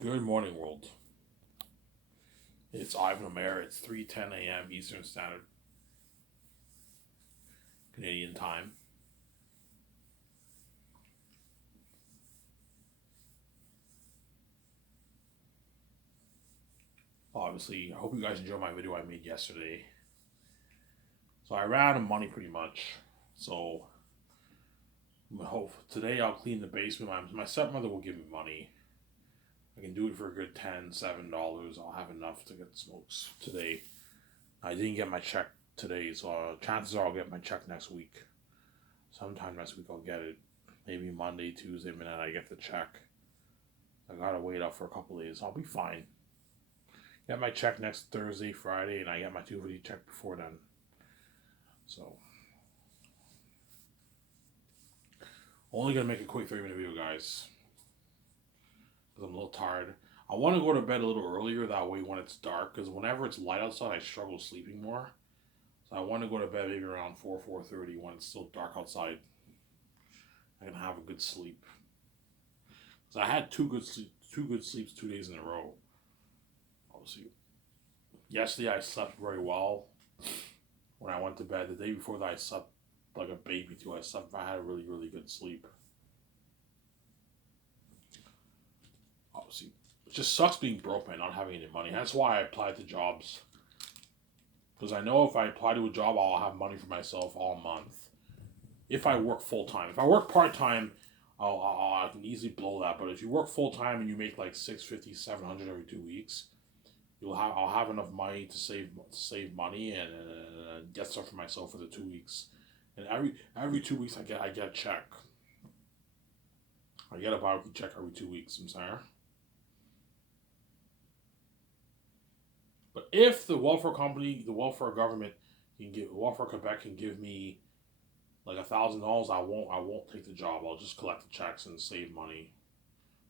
Good morning, world. It's Ivan Omer. It's 3:10 a.m. Eastern Standard Canadian Time. Obviously, I hope you guys enjoyed my video I made yesterday. So I ran out of money pretty much. So I hope today I'll clean the basement. My stepmother will give me money. I can do it for a good $7. I'll have enough to get smokes today. I didn't get my check today, so chances are I'll get my check next week. Sometime next week I'll get it. Maybe Monday, Tuesday, minute I get the check. I gotta wait up for a couple days. I'll be fine. Get my check next Thursday, Friday, and I get my 250 check before then. So, only gonna make a quick 3-minute video, guys, because I'm a little tired. I want to go to bed a little earlier, that way when it's dark, because whenever it's light outside, I struggle sleeping more. So I want to go to bed maybe around 4:30 when it's still dark outside. I can have a good sleep. So I had two good sleeps 2 days in a row. Obviously, yesterday I slept very well. When I went to bed, the day before that I slept like a baby too. I had a really good sleep. Obviously, it just sucks being broke, man, not having any money. That's why I applied to jobs, because I know if I apply to a job, I'll have money for myself all month. If I work full time, if I work part time, I can easily blow that. But if you work full time and you make like 650, 700 every 2 weeks, I'll have enough money to save money and get stuff for myself for the 2 weeks. And every 2 weeks I get a check. I get a barbecue check every 2 weeks. I'm sorry. But if the welfare company, the welfare government welfare Quebec can give me like $1,000, I won't take the job. I'll just collect the checks and save money.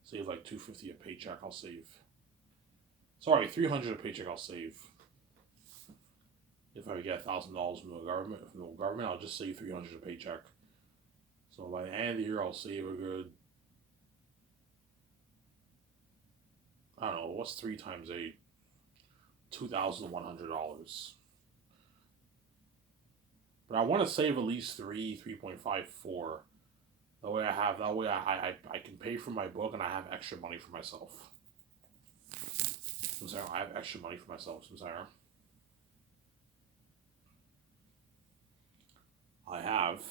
Save like 250 a paycheck. I'll save. Sorry, 300 a paycheck. I'll save. If I get $1,000 from the government, I'll just save 300 a paycheck. So by the end of the year, I'll save a good. I don't know what's 3 times 8. $2,100. But I want to save at least 3.54. That way I can pay for my book and I have extra money for myself. I'm sorry, I have extra money for myself. I'm sorry. I have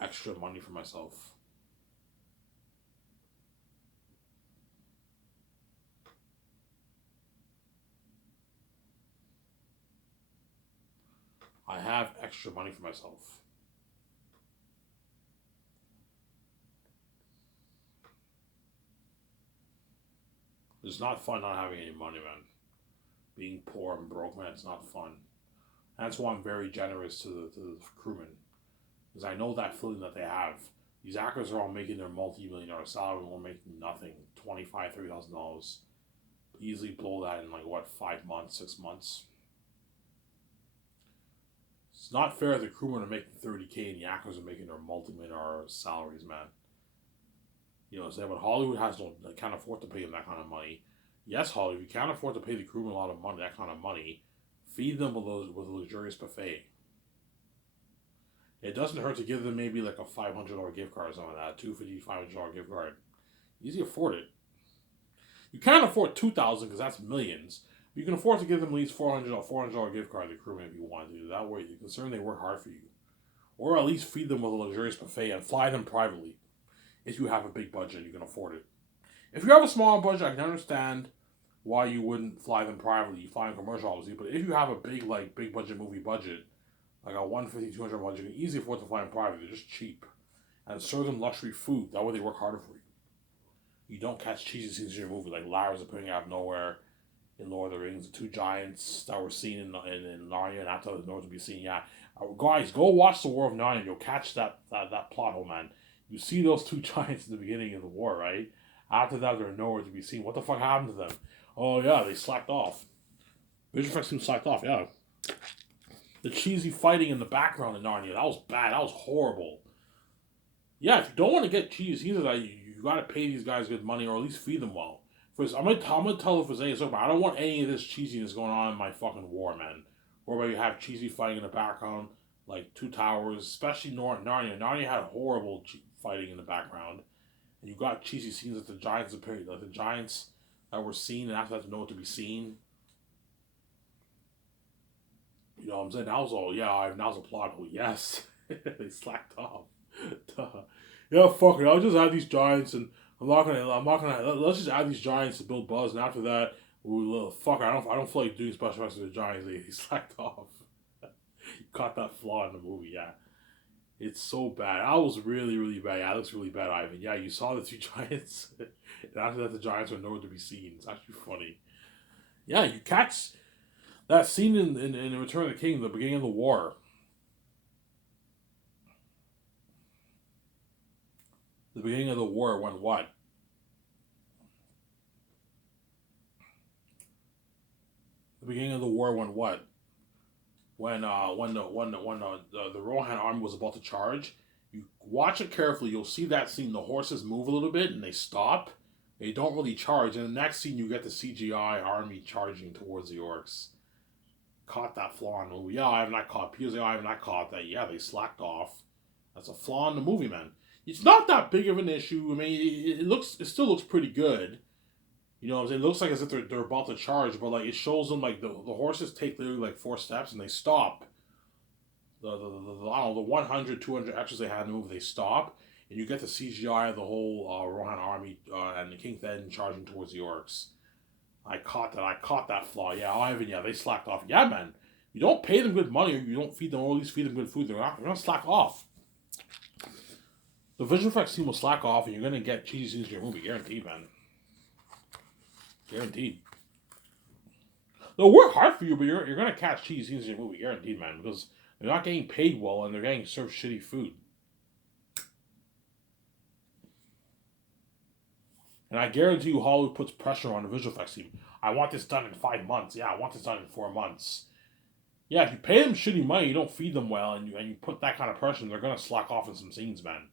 extra money for myself. I have extra money for myself. It's not fun not having any money, man. Being poor and broke, man, it's not fun. That's why I'm very generous to the crewmen. Because I know that feeling that they have. These actors are all making their multi-million-dollar salary and we're making nothing. $25,000, $30,000. Easily blow that in like what, 5 months, 6 months. It's not fair the crewmen are making 30K and the actors are making their multi-million-dollar salaries, man. But Hollywood can't afford to pay them that kind of money. Yes, Hollywood, you can't afford to pay the crewmen a lot of money, that kind of money. Feed them with a luxurious buffet. It doesn't hurt to give them maybe like a $500 gift card or something like that, $250, $500 gift card. Easy afford it. You can't afford 2,000 because that's millions. You can afford to give them at least $400 gift card to the crewmen if you want to. That way, you're concerned they work hard for you, or at least feed them with a luxurious buffet and fly them privately. If you have a big budget, you can afford it. If you have a small budget, I can understand why you wouldn't fly them privately. You fly in commercial, obviously, but if you have a big budget movie budget, like a 150, 200 budget, you can easily afford to fly them privately. They're just cheap, and serve them luxury food. That way, they work harder for you. You don't catch cheesy scenes in your movie like Lara's appearing out of nowhere in Lord of the Rings, the two giants that were seen in Narnia and after the North to be seen. Yeah, guys, go watch the War of Narnia. You'll catch that plot hole, man. You see those two giants in the beginning of the war, right? After that, they're nowhere to be seen. What the fuck happened to them? Oh yeah, they slacked off. Visual effects team slacked off. Yeah, the cheesy fighting in the background in Narnia, that was bad. That was horrible. Yeah, if you don't want to get cheese Caesar, you got to pay these guys good money or at least feed them well. First, I'm gonna tell the Fresenius, but I don't want any of this cheesiness going on in my fucking war, man. Where you have cheesy fighting in the background, like Two Towers, especially Narnia. Narnia had horrible fighting in the background, and you got cheesy scenes that the Giants appeared, like the Giants that were seen and after that to know what to be seen. You know what I'm saying? That was all. Yeah, that was a plot hole. Yes, they slacked off. Yeah, fuck it. I'll just add these giants, and I'm not gonna. Let's just add these giants to build buzz, and after that, fuck. I don't feel like doing special effects with the giants. They slacked off. You caught that flaw in the movie. Yeah, it's so bad. That was really, really bad. Yeah, it looks really bad, Ivan. Yeah, you saw the two giants, and after that, the giants are nowhere to be seen. It's actually funny. Yeah, you catch that scene in Return of the King, the beginning of the war. The beginning of the war when what? The beginning of the war when what? When the Rohan army was about to charge, you watch it carefully. You'll see that scene. The horses move a little bit and they stop. They don't really charge. And the next scene, you get the CGI army charging towards the orcs. Caught that flaw in the movie. Yeah, I have not caught. People say, I have not caught that. Yeah, they slacked off. That's a flaw in the movie, man. It's not that big of an issue. I mean, it still looks pretty good. You know what I'm saying? It looks like as if they're about to charge, but like it shows them like the horses take literally like 4 steps and they stop. I don't know, the 100, 200 extras they had in the movie, they stop, and you get the CGI of the whole Rohan army and the King then charging towards the orcs. I caught that. I caught that flaw. Yeah, Ivan. Yeah, they slacked off. Yeah, man. You don't pay them good money, or you don't feed them, or at least feed them good food. They're gonna slack off. The visual effects team will slack off, and you're gonna get cheesy scenes in your movie, guaranteed, man. Guaranteed. They'll work hard for you, but you're gonna catch cheesy scenes in your movie, guaranteed, man, because they're not getting paid well and they're getting served shitty food. And I guarantee you, Hollywood puts pressure on the visual effects team. I want this done in 5 months. Yeah, I want this done in 4 months. Yeah, if you pay them shitty money, you don't feed them well, and you put that kind of pressure, they're gonna slack off in some scenes, man.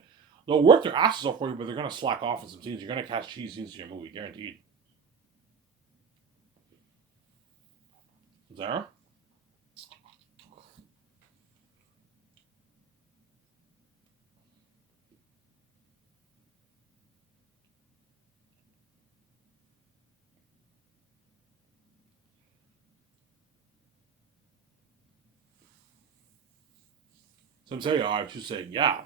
They'll work their asses off for you, but they're gonna slack off in some scenes. You're gonna catch cheese scenes in your movie, guaranteed. Zara? So I'm saying, I should say, yeah.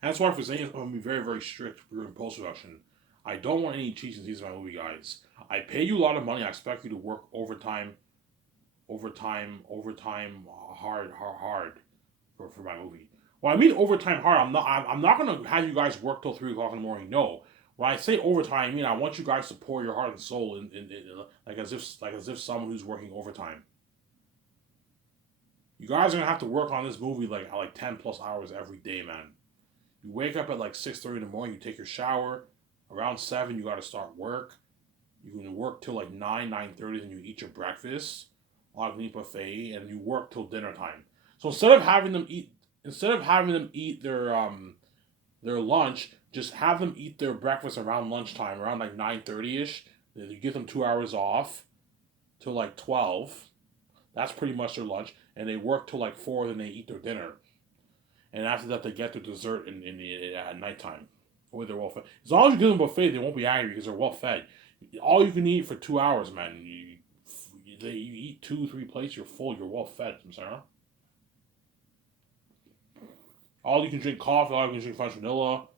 That's why for saying I'm gonna be very, very strict during post production. I don't want any cheese scenes in my movie, guys. I pay you a lot of money. I expect you to work overtime, overtime, hard for my movie. When I mean overtime hard, I'm not gonna have you guys work till 3 o'clock in the morning. No, when I say overtime, I mean I want you guys to pour your heart and soul in like as if someone who's working overtime. You guys are gonna have to work on this movie like 10 plus hours every day, man. You wake up at like 6:30 in the morning. You take your shower. Around 7, you got to start work. You can work till like 9:30, then you eat your breakfast, all you buffet, and you work till dinner time. So instead of having them eat their lunch, just have them eat their breakfast around lunchtime, around like 9:30 ish. Then you give them 2 hours off till like 12. That's pretty much their lunch, and they work till like 4. Then they eat their dinner, and after that they get their dessert at nighttime. Or they're well fed. As long as you give them a buffet, they won't be angry because they're well fed. All you can eat for 2 hours, man. You eat 2, 3 plates, you're full, you're well fed, Sarah. All you can drink coffee, all you can drink French vanilla.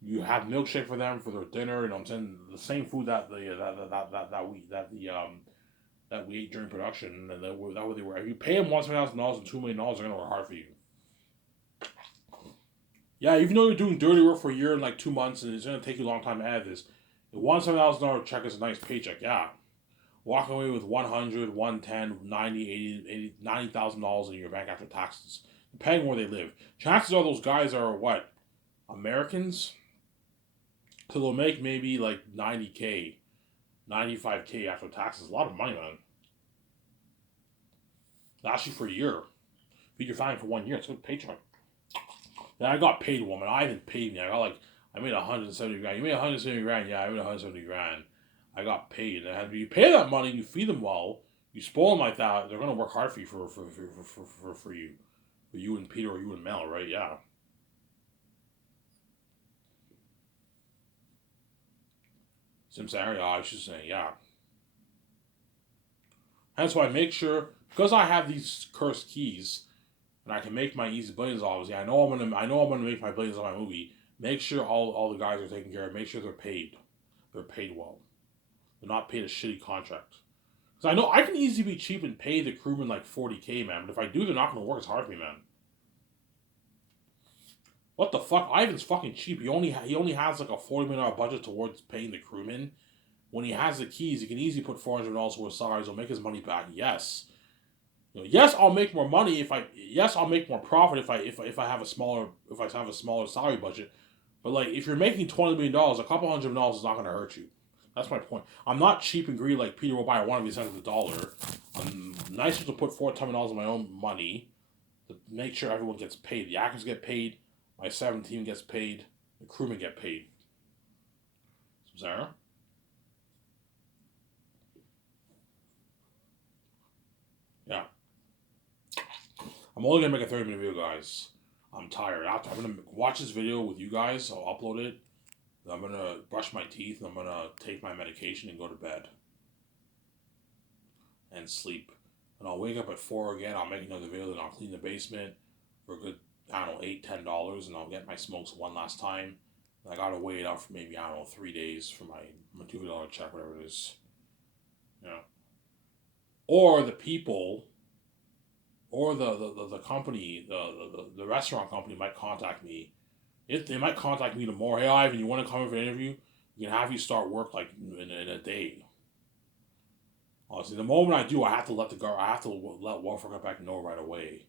You have milkshake for them for their dinner. You know what I'm saying? The same food that we ate during production, and that way they were. If you pay them $1,000 and $2 million, they're gonna work hard for you. Yeah, even though you're doing dirty work for a year and like 2 months, and it's gonna take you a long time to add this, the $1,000 check is a nice paycheck. Yeah, walking away with 100, 110, 90, 80, $90,000 in your bank after taxes, depending where they live. Chances are those guys are what, Americans, so they'll make maybe like 90K, 95K after taxes. A lot of money, man. Actually, for a year, feed your family for 1 year. It's a good paycheck. Then I got paid, woman. I even paid me. I made 170 grand. You made 170 grand. Yeah, I made 170 grand. I got paid. And you pay that money, you feed them well, you spoil them like that, they're gonna work hard for you for you. For you and Peter or you and Mel, right? Yeah. Yeah, I was just saying, yeah. That's why I make sure, because I have these cursed keys and I can make my easy billions obviously. I know I'm gonna make my billions on my movie. Make sure all the guys are taken care of. Make sure they're paid. They're paid well. They're not paid a shitty contract. Because I know I can easily be cheap and pay the crewman like 40K, man. But if I do, they're not gonna work as hard for me, man. What the fuck? Ivan's fucking cheap. He only has like a $40 million budget towards paying the crewman. When he has the keys, he can easily put $400 worth of salaries. He'll make his money back. Yes. Yes, I'll make more money if I. Yes, I'll make more profit if I have a smaller salary budget. But like, if you're making $20 million, a couple $100 is not going to hurt you. That's my point. I'm not cheap and greedy like Peter will buy one of these cents of the dollar. I'm nicer to put $4 of my own money to make sure everyone gets paid. The actors get paid. My 17 gets paid. The crewmen get paid. Sarah? Yeah. I'm only gonna make a 30-minute video, guys. I'm tired. I'm gonna watch this video with you guys. I'll upload it. I'm gonna brush my teeth and I'm gonna take my medication and go to bed and sleep. And I'll wake up at 4 again. I'll make another video and I'll clean the basement for a good, I don't know, $8-10, and I'll get my smokes one last time. And I gotta wait out for maybe, I don't know, 3 days for my $2 check, whatever it is. Yeah. Or the people, or the company, the restaurant company might contact me. If they might contact me tomorrow, hey Ivan, you want to come in for an interview? We can have you start work like in a day. Honestly, the moment I do, I have to let Welfare Quebec know right away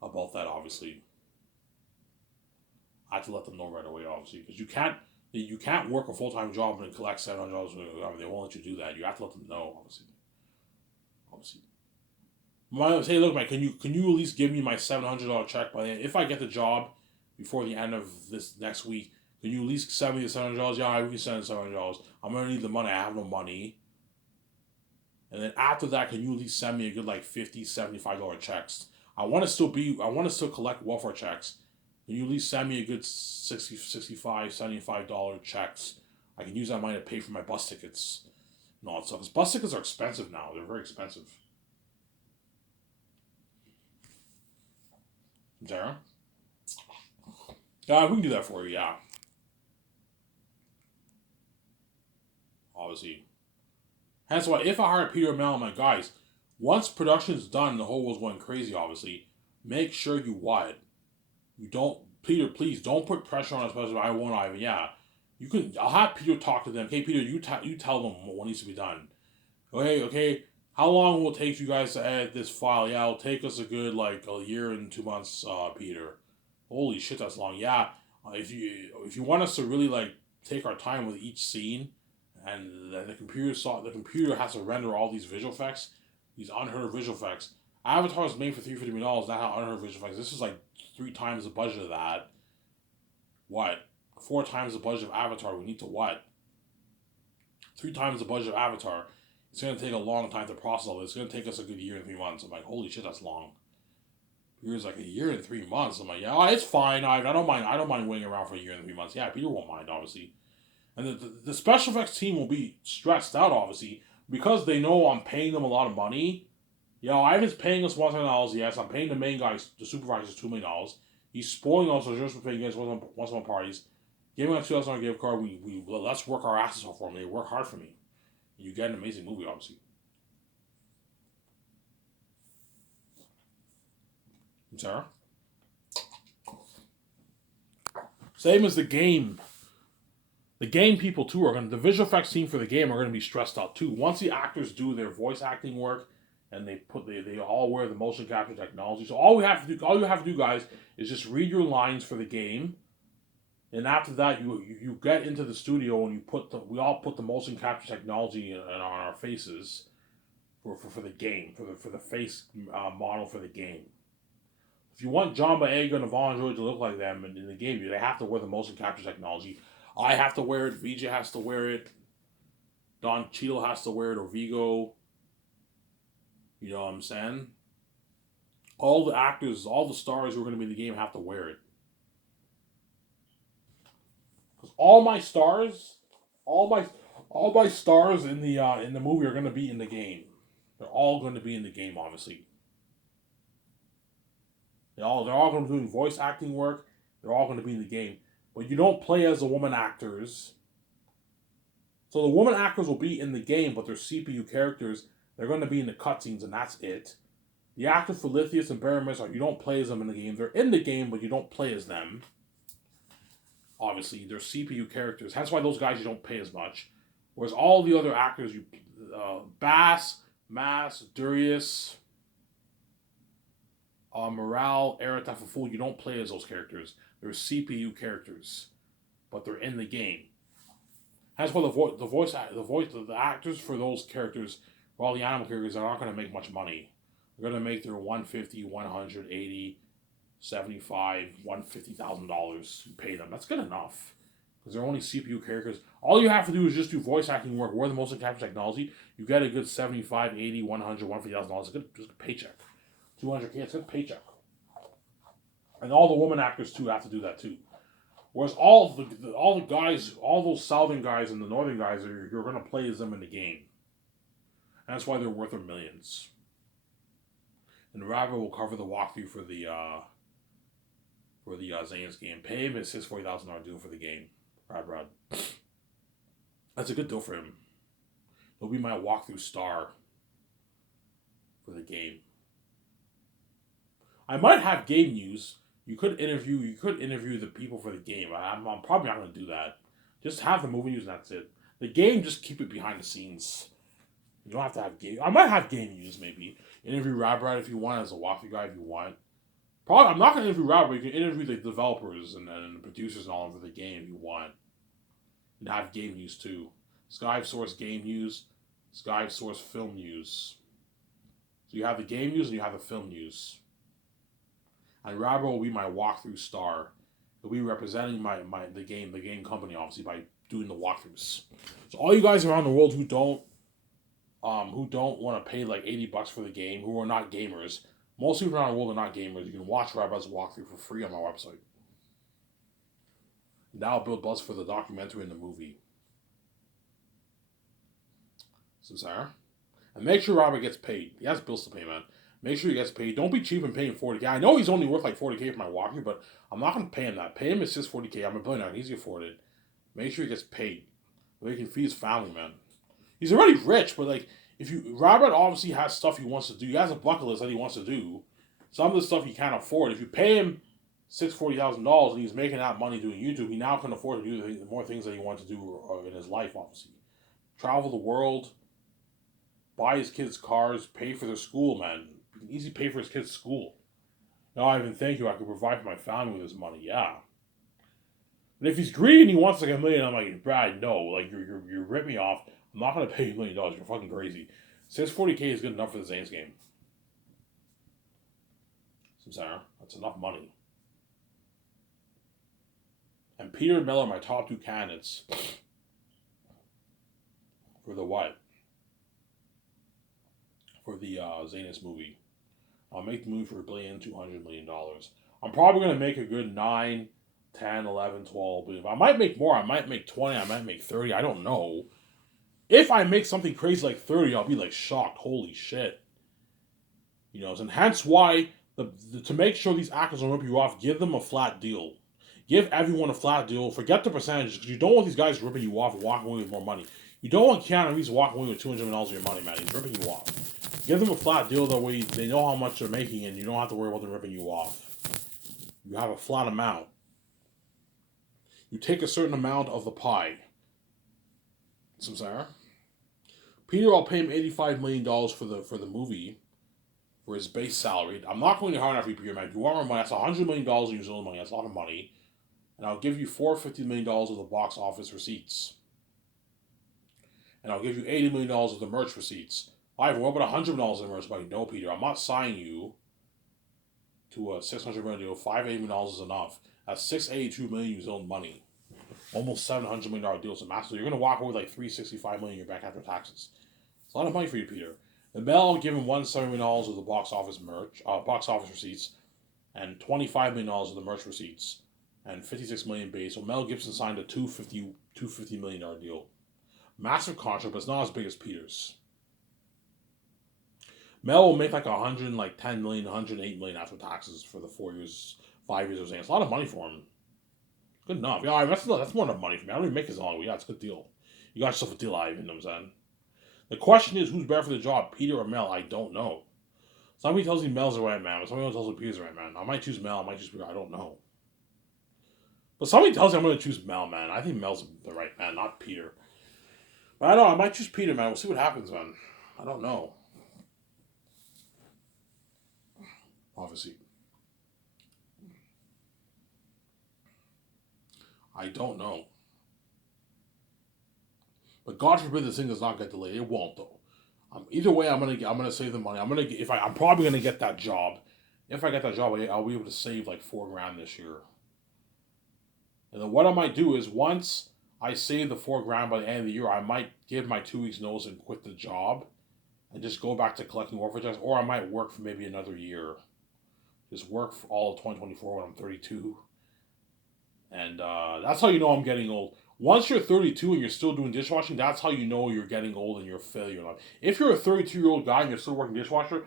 about that. Obviously, I have to let them know right away. Obviously, because you can't work a full-time job and collect $700. They won't let you do that. You have to let them know. Obviously. Say, look, man, can you at least give me my $700 check by the end? If I get the job before the end of this next week, can you at least send me the $700? Yeah, I will send $700. I'm gonna need the money. I have no money. And then after that, can you at least send me a good like $50, $75 checks? I want to still collect welfare checks. Can you at least send me a good $60, $65, $75 checks? I can use that money to pay for my bus tickets and all that stuff. Because bus tickets are expensive now. They're very expensive. Sarah? Yeah, we can do that for you, yeah. Obviously. That's why if I hire Peter Mel, I'm like, guys, once production's done, the whole world's going crazy, obviously, make sure you what? You don't, Peter, please, don't put pressure on us, especially I won't, Ivan, yeah. I'll have Peter talk to them. Okay, Peter, you tell them what needs to be done. Okay, how long will it take you guys to edit this file? Yeah, it'll take us a good, like, a year and 2 months, Peter. Holy shit, that's long. Yeah, if you want us to really, like, take our time with each scene, and the computer has to render all these visual effects, these unheard of visual effects. Avatar was made for $350 million, not unheard of visual effects. This is like 3 times the budget of that. What? 4 times the budget of Avatar. We need to what? 3 times the budget of Avatar. It's gonna take a long time to process all this. It's gonna take us a good year and 3 months. I'm like, holy shit, that's long. Peter's like, a year and 3 months. I'm like, yeah, it's fine. I don't mind waiting around for a year and 3 months. Yeah, Peter won't mind, obviously. And the special effects team will be stressed out, obviously, because they know I'm paying them a lot of money. Ivan's paying us $1,000. Yes, I'm paying the main guys, the supervisors, $2 million. He's spoiling us, so just for paying guys once on parties. Giving us $2,000 gift card. Let's work our asses off for me. They work hard for me. You get an amazing movie, obviously. Sarah? Same as the game. The game people too the visual effects team for the game are gonna be stressed out too. Once the actors do their voice acting work and they all wear the motion capture technology. So all you have to do, guys, is just read your lines for the game. And after that, you get into the studio and we all put the motion capture technology on our faces for the game, for the face model for the game. If you want John Boyega and Yvonne George to look like them in the game, they have to wear the motion capture technology. I have to wear it. VJ has to wear it. Don Cheadle has to wear it, or Vigo. You know what I'm saying? All the actors, all the stars who are going to be in the game have to wear it. Because all my stars in the movie are going to be in the game. They're all going to be in the game, obviously. They're all going to be doing voice acting work. They're all going to be in the game. But you don't play as the woman actors. So the woman actors will be in the game, but they're CPU characters. They're going to be in the cutscenes, and that's it. The actors for Lithius and Baramis you don't play as them in the game. They're in the game, but you don't play as them. Obviously, they're CPU characters. That's why those guys you don't pay as much. Whereas all the other actors, Bass, Mass, Durius, Morale, Aerith, Fool, you don't play as those characters. They're CPU characters, but they're in the game. That's why the actors for those characters, for all the animal characters, are not going to make much money. They're going to make their $150, $180, $75, $150,000. You pay them. That's good enough because they're only CPU characters. All you have to do is just do voice acting work, wear the motion capture technology. You get a good $75, $80, $100, $150,000. It's a good paycheck. $200K. It's a good paycheck. And all the woman actors too have to do that too. Whereas all the guys, all those southern guys and the northern guys, you're going to play as them in the game. And that's why they're worth their millions. And Rabbit will cover the walkthrough for the Zane's game. Pay him his $40,000 deal for the game. Rad. That's a good deal for him. He'll be my walkthrough star for the game. I might have game news. You could interview the people for the game. I'm probably not going to do that. Just have the movie news and that's it. The game, just keep it behind the scenes. You don't have to have game. I might have game news maybe. Interview Rabrad if you want as a walkthrough guy if you want. Probably I'm not going to interview Rabrad. You can interview the developers and the producers and all over the game if you want. And have game news too. Skype Source game news. Skype Source film news. So you have the game news and you have the film news. And Rabrad will be my walkthrough star. He'll be representing the game company obviously by doing the walkthroughs. So all you guys around the world who don't want to pay like $80 for the game, who are not gamers, most people around the world are not gamers. You can watch Rabbi's walkthrough for free on my website. That'll build buzz for the documentary and the movie. So Sarah, and make sure Robert gets paid. He has bills to pay, man. Make sure he gets paid. Don't be cheap and pay him $40K. I know he's only worth like $40K for my walkthrough, but I'm not going to pay him that. Pay him his just $40K. I'm a billionaire. He's afford it. Make sure he gets paid. So he can feed his family, man. He's already rich, but like, Robert obviously has stuff he wants to do. He has a bucket list that he wants to do. Some of the stuff he can't afford. If you pay him $40,000 and he's making that money doing YouTube, he now can afford to do the more things that he wants to do in his life, obviously. Travel the world, buy his kids cars, pay for their school, man. You can easily pay for his kids' school. Now, Ivan, thank you. I can provide for my family with his money, yeah. But if he's greedy and he wants like $1 million, I'm like, Brad, no. Like, you rip me off. I'm not going to pay you $1 million. You're fucking crazy. Says $40K is good enough for the Zanes game. Sarah, that's enough money. And Peter and Miller are my top two candidates for the what? For the Zanus movie. I'll make the movie for $1,200,000,000. I'm probably going to make a good 9, 10, 11, 12. But if I might make more. I might make 20. I might make 30. I don't know. If I make something crazy like 30, I'll be like shocked. Holy shit. You know, and hence why to make sure these actors don't rip you off, give them a flat deal. Give everyone a flat deal. Forget the percentages because you don't want these guys ripping you off and walking away with more money. You don't want Keanu Reeves walking away with $200 million of your money, man. He's ripping you off. Give them a flat deal that way they know how much they're making and you don't have to worry about them ripping you off. You have a flat amount. You take a certain amount of the pie. Samsara. Peter, I'll pay him $85 million for the movie. For his base salary. I'm not going to hire every year, man. If you want more money, that's $100 million in New Zealand money. That's a lot of money. And I'll give you $450 million of the box office receipts. And I'll give you $80 million of the merch receipts. Ivan, what about $100 million in merch money? No, Peter, I'm not signing you to a $600 million deal. $580 million is enough. That's $682 million New Zealand money. Almost $700 million deal. So massive. You're going to walk away with like $365 million in your bank after taxes. It's a lot of money for you, Peter. The Mel given $170 million of the box office receipts, and $25 million of the merch receipts, and $56 million base. So Mel Gibson signed a $250 million deal. Massive contract, but it's not as big as Peter's. Mel will make like $110 million, $108 million after taxes for the 5 years of saying. It's a lot of money for him. Good enough. Yeah, that's more than money for me. I don't even make his Hollywood. Yeah, it's a good deal. You got yourself a deal out of it, you know what I'm saying? The question is, who's better for the job, Peter or Mel? I don't know. Somebody tells me Mel's the right man, but somebody else tells me Peter's the right man. I might choose Mel, I might choose Peter, I don't know. But somebody tells me I'm going to choose Mel, man. I think Mel's the right man, not Peter. But I don't know, I might choose Peter, man. We'll see what happens, man. I don't know. Obviously. I don't know. But God forbid this thing does not get delayed. It won't though. Either way, I'm gonna save the money. I'm probably gonna get that job. If I get that job, I'll be able to save like $4,000 this year. And then what I might do is once I save the $4,000 by the end of the year, I might give my 2 weeks notice and quit the job, and just go back to collecting orphan checks, or I might work for maybe another year. Just work for all of 2024 when I'm 32. And that's how you know I'm getting old. Once you're 32 and you're still doing dishwashing, that's how you know you're getting old and you're a failure in life. If you're a 32-year-old guy and you're still working dishwasher,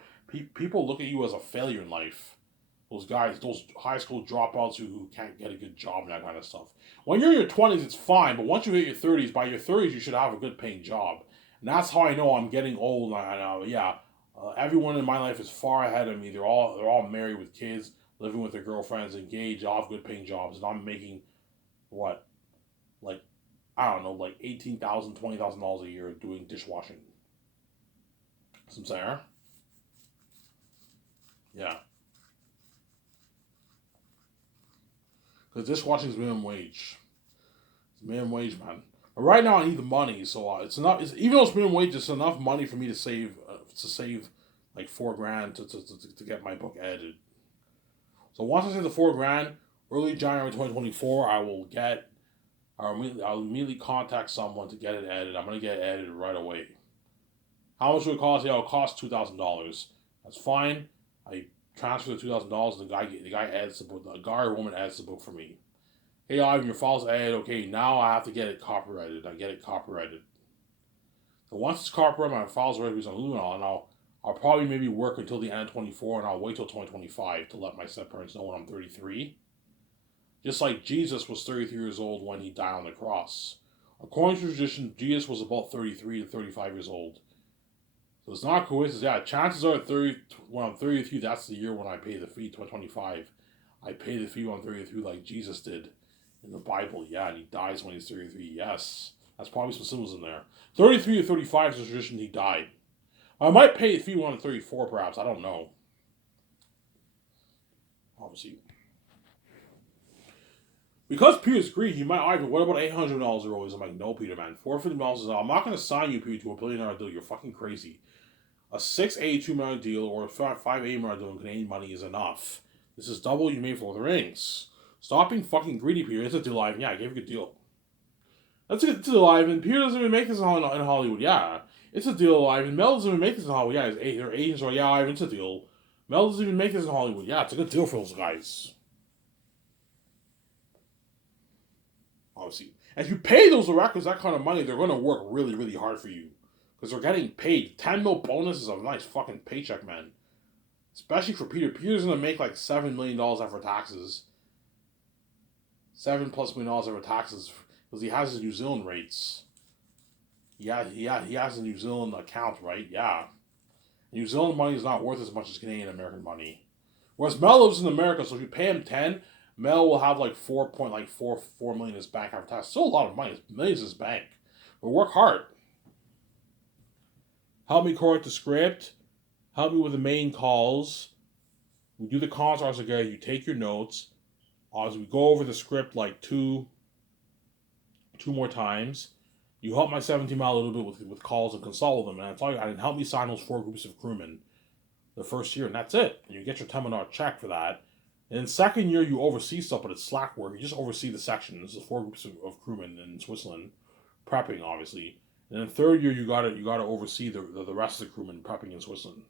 people look at you as a failure in life. Those guys, those high school dropouts who can't get a good job and that kind of stuff. When you're in your 20s, it's fine. But once you hit your 30s, by your 30s, you should have a good paying job. And that's how I know I'm getting old. Everyone in my life is far ahead of me. They're all married with kids, living with their girlfriends, engaged, all have good paying jobs, and I'm making what, like, I don't know, like $18,000, $20,000 a year doing dishwashing. Some saying, yeah, because dishwashing is minimum wage. It's minimum wage, man. But right now I need the money, so it's enough. Even though it's minimum wage, it's enough money for me to save like $4,000 to get my book edited. So once I save the $4,000, early January 2024, I'll immediately contact someone to get it edited. I'm gonna get it edited right away. How much would it cost? Yeah, it'll cost $2,000. That's fine. I transfer the $2,000, and the guy edits the book. The guy or woman edits the book for me. Hey, Ivan, your file's edited. Okay, now I have to get it copyrighted. I get it copyrighted. So once it's copyrighted, my file's ready to be on Luminol, and I'll probably maybe work until the end of 24, and I'll wait till 2025 to let my step-parents know when I'm 33. Just like Jesus was 33 years old when he died on the cross. According to tradition, Jesus was about 33 to 35 years old. So it's not a coincidence. Yeah, chances are when I'm 33, that's the year when I pay the fee, 2025. I pay the fee when I'm 33 like Jesus did in the Bible. Yeah, and he dies when he's 33. Yes. That's probably some symbols in there. 33 to 35 is the tradition he died. I might pay the fee when I'm 34, perhaps. I don't know. Obviously. Because Peter's greedy, he might argue, what about $800 rollies? I'm like, no, Peter, man. $450 is all. I'm not going to sign you, Peter, to a $1 billion deal. You're fucking crazy. A $682 million deal or a $580 million deal in Canadian money is enough. This is double you made for the rings. Stop being fucking greedy, Peter. It's a deal, Ivan. Yeah, I gave you a good deal. That's a deal, Ivan. Peter doesn't even make this in Hollywood. Yeah, it's a deal, Ivan. Mel doesn't even make this in Hollywood. Yeah, their agents are, yeah, Ivan, it's a deal. Mel doesn't even make this in Hollywood. Yeah, it's a good deal for those guys. Obviously. If you pay those directors that kind of money, they're going to work really, really hard for you. Because they're getting paid. 10 mil bonus is a nice fucking paycheck, man. Especially for Peter. Peter's going to make like $7 million after taxes. $7+ million after taxes. Because he has his New Zealand rates. Yeah, he has a New Zealand account, right? Yeah. New Zealand money is not worth as much as Canadian American money. Whereas Mel lives in America, so if you pay him 10, Mel will have like 4 million in his bank after tax. Still a lot of money. It's millions in his bank. But work hard. Help me correct the script. Help me with the main calls. We do the contracts together. You take your notes. As we go over the script like two more times. You help my 17 mile a little bit with calls and consult with them. And I tell you, and help me sign those 4 groups of crewmen. the first year, and that's it. And you get your $10 check for that. And then second year, you oversee stuff, but it's slack work. You just oversee the sections, the 4 groups of crewmen in Switzerland, prepping obviously. And then third year, you gotta oversee the rest of the crewmen prepping in Switzerland,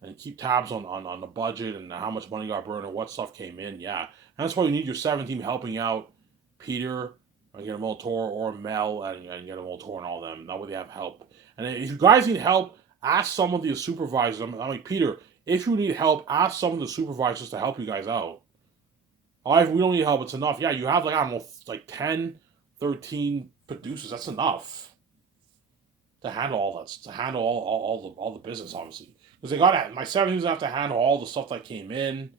and keep tabs on the budget and how much money got burned and what stuff came in. Yeah, and that's why you need your 7 team helping out Peter, and Guillermo del Toro, or Mel and Guillermo del Toro and all them. That way they have help. And if you guys need help, ask some of the supervisors. I'm like, Peter, if you need help, ask some of the supervisors to help you guys out. If we don't need help, it's enough. Yeah, you have like, I don't know, like 10, 13 producers. That's enough to handle all that, to handle all the business, obviously. Because they got my 7 teams have to handle all the stuff that came in,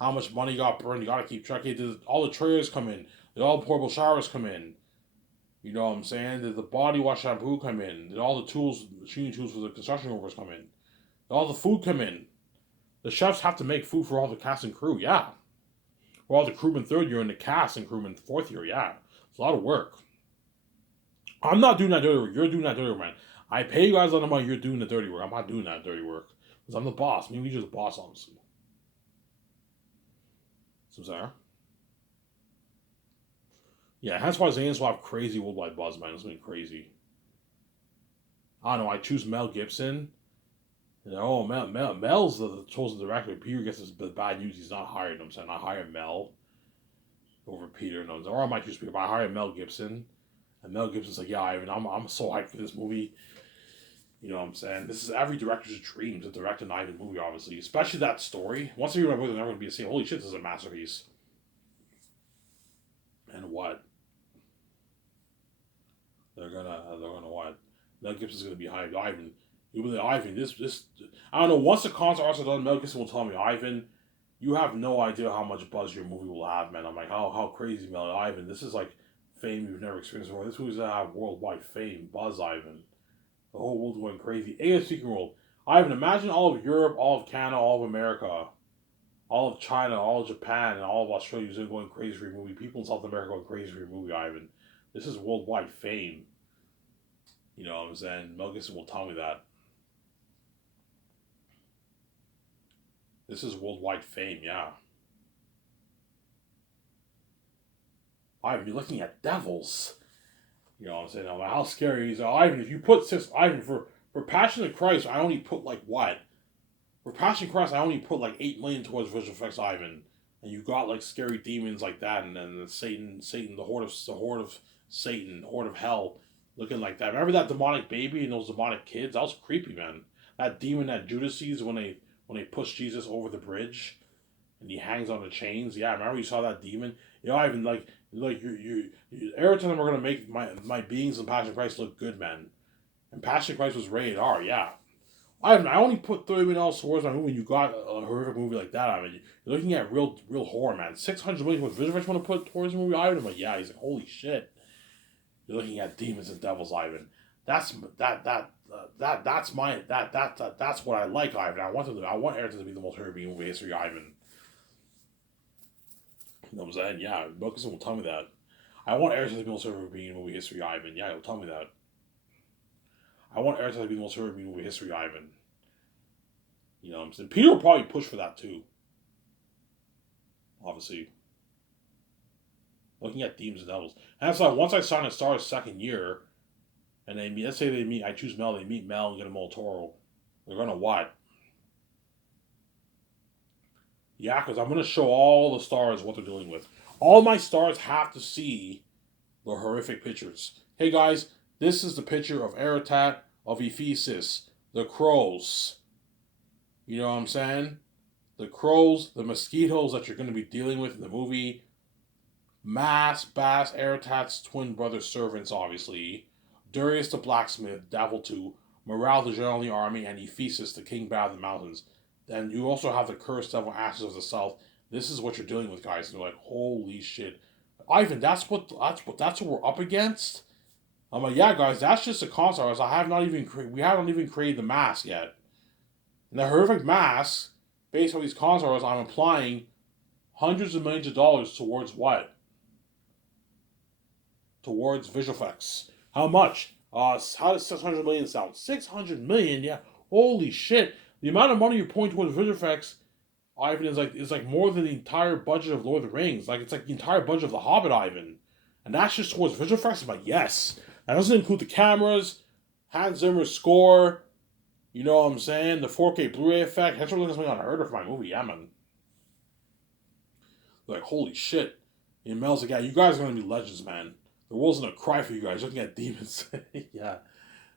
how much money got burned. You got to keep track. All the trailers come in, all the portable showers come in. You know what I'm saying? Did the body wash shampoo come in? Did all the tools, machining tools for the construction workers come in? Did all the food come in? The chefs have to make food for all the cast and crew, yeah. For all the crewmen third year and the cast and crewmen fourth year, yeah. It's a lot of work. I'm not doing that dirty work. You're doing that dirty work, man. I pay you guys a lot of money. You're doing the dirty work. I'm not doing that dirty work. Because I'm the boss. Maybe you're the boss, honestly. So, sorry. Yeah, that's why Zane's will have crazy worldwide buzz, man. It's been crazy. I don't know. I choose Mel Gibson. You know, Mel's the chosen director. Peter gets this bad news. He's not hired. I'm saying I hire Mel over Peter. No, or I might choose Peter, but I hire Mel Gibson. And Mel Gibson's like, yeah, Ivan, I'm so hyped for this movie. You know what I'm saying? This is every director's dream to direct an Ivan movie, obviously. Especially that story. Once you read my book, they're never going to be the same. Holy shit, this is a masterpiece. And what? They're gonna what? Mel Gibson's gonna be hyped. Ivan. You'll be like, Ivan, this I don't know, once the concert arts are done, Mel Gibson will tell me, Ivan, you have no idea how much buzz your movie will have, man. I'm like, how crazy, Mel. Ivan, this is like fame you've never experienced before. This movie's gonna have worldwide fame. Buzz, Ivan. The whole world's going crazy. English speaking world. Ivan, imagine all of Europe, all of Canada, all of America, all of China, all of Japan, and all of Australia going crazy for your movie. People in South America going crazy for your movie, Ivan. This is worldwide fame. You know what I'm saying? Mel Gibson will tell me that. This is worldwide fame, yeah. Ivan, you're looking at devils. You know what I'm saying? I'm like, how scary is it? Ivan, if you put Ivan, for Passion of Christ, I only put like what? For Passion of Christ, I only put like 8 million towards visual effects, Ivan. And you got like scary demons like that, and then Satan, the horde of Satan, horde of hell, looking like that. Remember that demonic baby and those demonic kids? That was creepy, man. That demon that Judas sees when they push Jesus over the bridge, and he hangs on the chains. Yeah, remember you saw that demon? You know, Ivan, like you every time we're gonna make my beings in Passion of Christ look good, man. And Passion of Christ was rated R, yeah. I only put $30 million towards my movie. And you got a horrific movie like that. I mean, you're looking at real horror, man. $600 million. What Visual Effects want to put towards the movie? I'm like, yeah. He's like, holy shit. You're looking at demons and devils, Ivan. That's what I like, Ivan. I want Ayrton to be the most horrific movie in history, Ivan. You know what I'm saying? Yeah, Wilkinson will tell me that. I want Ayrton to be the most horrific movie in history, Ivan. Yeah, he'll tell me that. I want Ayrton to be the most horrific movie in history, Ivan. You know what I'm saying? Peter will probably push for that too. Obviously. Looking at Demons and Devils. And that's why once I sign a Star's second year, and let's say they meet, I choose Mel, they meet Mel and get a Del Toro, they're gonna what? Yeah, because I'm gonna show all the stars what they're dealing with. All my stars have to see the horrific pictures. Hey guys, this is the picture of Eretat, of Ephesus, the crows. You know what I'm saying? The crows, the mosquitoes that you're going to be dealing with in the movie. Bass, Eretat's twin brother servants, obviously. Darius the blacksmith, Devil 2, Morale the general in the army, and Ephesus, the king bat of the mountains. Then you also have the cursed devil Ashes of the South. This is what you're dealing with, guys. And you're like, holy shit. Ivan, that's what we're up against? I'm like, yeah, guys, that's just a concept. We haven't even created the mask yet. And the horrific mask, based on these concepts, I'm applying hundreds of millions of dollars towards what? Towards visual effects. How much? How does 600 million sound? 600 million, yeah. Holy shit. The amount of money you're putting towards visual effects, Ivan, is like more than the entire budget of Lord of the Rings. Like it's like the entire budget of The Hobbit, Ivan, and that's just towards visual effects. I'm like, yes, that doesn't include the cameras, Hans Zimmer's score. You know what I'm saying? The 4K Blu-ray effect. That's really something unheard of for my movie. Yeah, man. Like, holy shit. And Mel's like, yeah, you guys are gonna be legends, man. The world's gonna cry for you guys. Looking at demons. Yeah.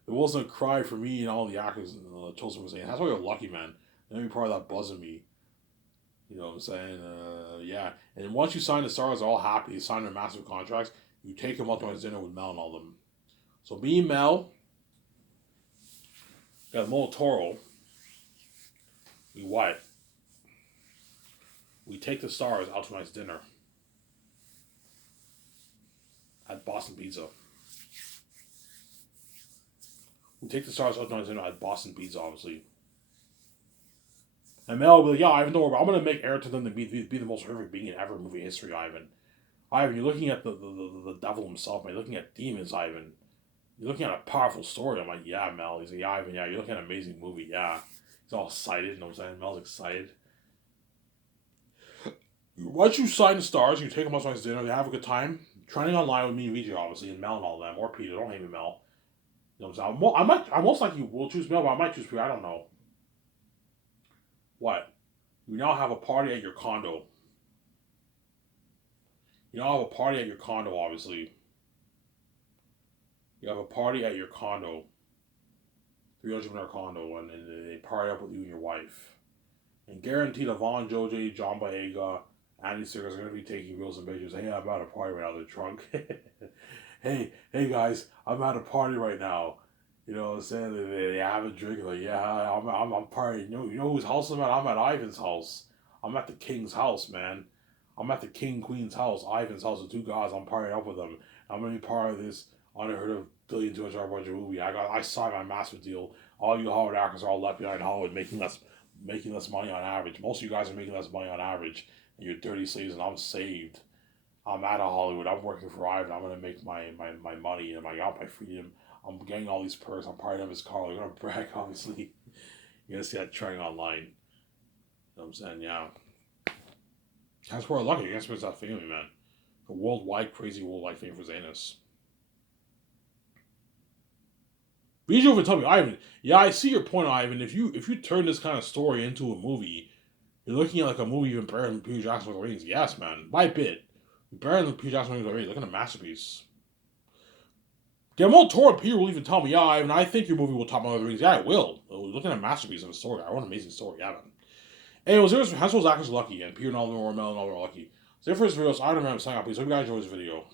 The world's gonna cry for me and all the actors and the chosen was saying. That's why you're lucky, man. Let me part of that buzzing me. You know what I'm saying? Yeah. And once you sign the stars, they're all happy. They sign their massive contracts. You take them up to dinner with Mel and all of them. So me and Mel got Mol Toro. We what? We take the stars out to a nice dinner at Boston Pizza. We take the stars out to a nice dinner at Boston Pizza, obviously. And Mel will be like, yeah, Ivan, don't worry, I'm going to make Eric to them to be the most horrific being in ever movie history, Ivan. Ivan, you're looking at the devil himself, man. You're looking at demons, Ivan. You're looking at a powerful story. I'm like, yeah, Mel. He's like, yeah, Ivan, yeah, you're looking at an amazing movie, yeah. He's all excited, you know what I'm saying? Mel's excited. Once you sign the stars, you take them out to dinner, they have a good time. Trending online with me and VJ, obviously, and Mel and all them, or Peter. Don't hate me, Mel. You know what I'm saying? I most likely will choose Mel, but I might choose Peter. I don't know. What? You now have a party at your condo. You now have a party at your condo, obviously. You have a party at your condo. 300 in our condo, and they party up with you and your wife. And guaranteed Yvonne Joji, John Boyega, Andy Serkis are going to be taking reels and pictures. Hey, I'm at a party right now in the trunk. hey guys, I'm at a party right now. You know what I'm saying? They have a drink. Like, yeah, I'm partying. You know whose house I'm at? I'm at Ivan's house. I'm at the king's house, man. I'm at the king, queen's house, Ivan's house, the two guys. I'm partying up with them. I'm going to be part of this unheard of $1 billion, $200 budget movie. I signed my massive deal. All you Hollywood actors are all left behind Hollywood making less money on average. Most of you guys are making less money on average. And you're dirty slaves, and I'm saved. I'm out of Hollywood. I'm working for Ivan. I'm going to make my money and my freedom. I'm getting all these perks. I'm partying up his car. They're going to brag, obviously. You're going to see that trending online. You know what I'm saying? Yeah. That's where we're lucky. You're going to experience that family, man. A crazy worldwide fame for Zanus. Visual would tell me, Ivan, yeah, I see your point, Ivan. If you turn this kind of story into a movie, you're looking at like a movie even better than Peter Jackson with the Rings. Yes, man. By a bit. Better than Peter Jackson with the Rings. Look at a masterpiece. Guillermo Toro Peter will even tell me, yeah, Ivan, I think your movie will top Lord of the Rings. Yeah, it will. Looking at a masterpiece of a story. I want an amazing story. Yeah, man. Anyways, here's Hassel's actors lucky, and Peter and all them were Mel and all them were lucky. So for this video, I don't remember signing up. Please hope you guys enjoyed this video.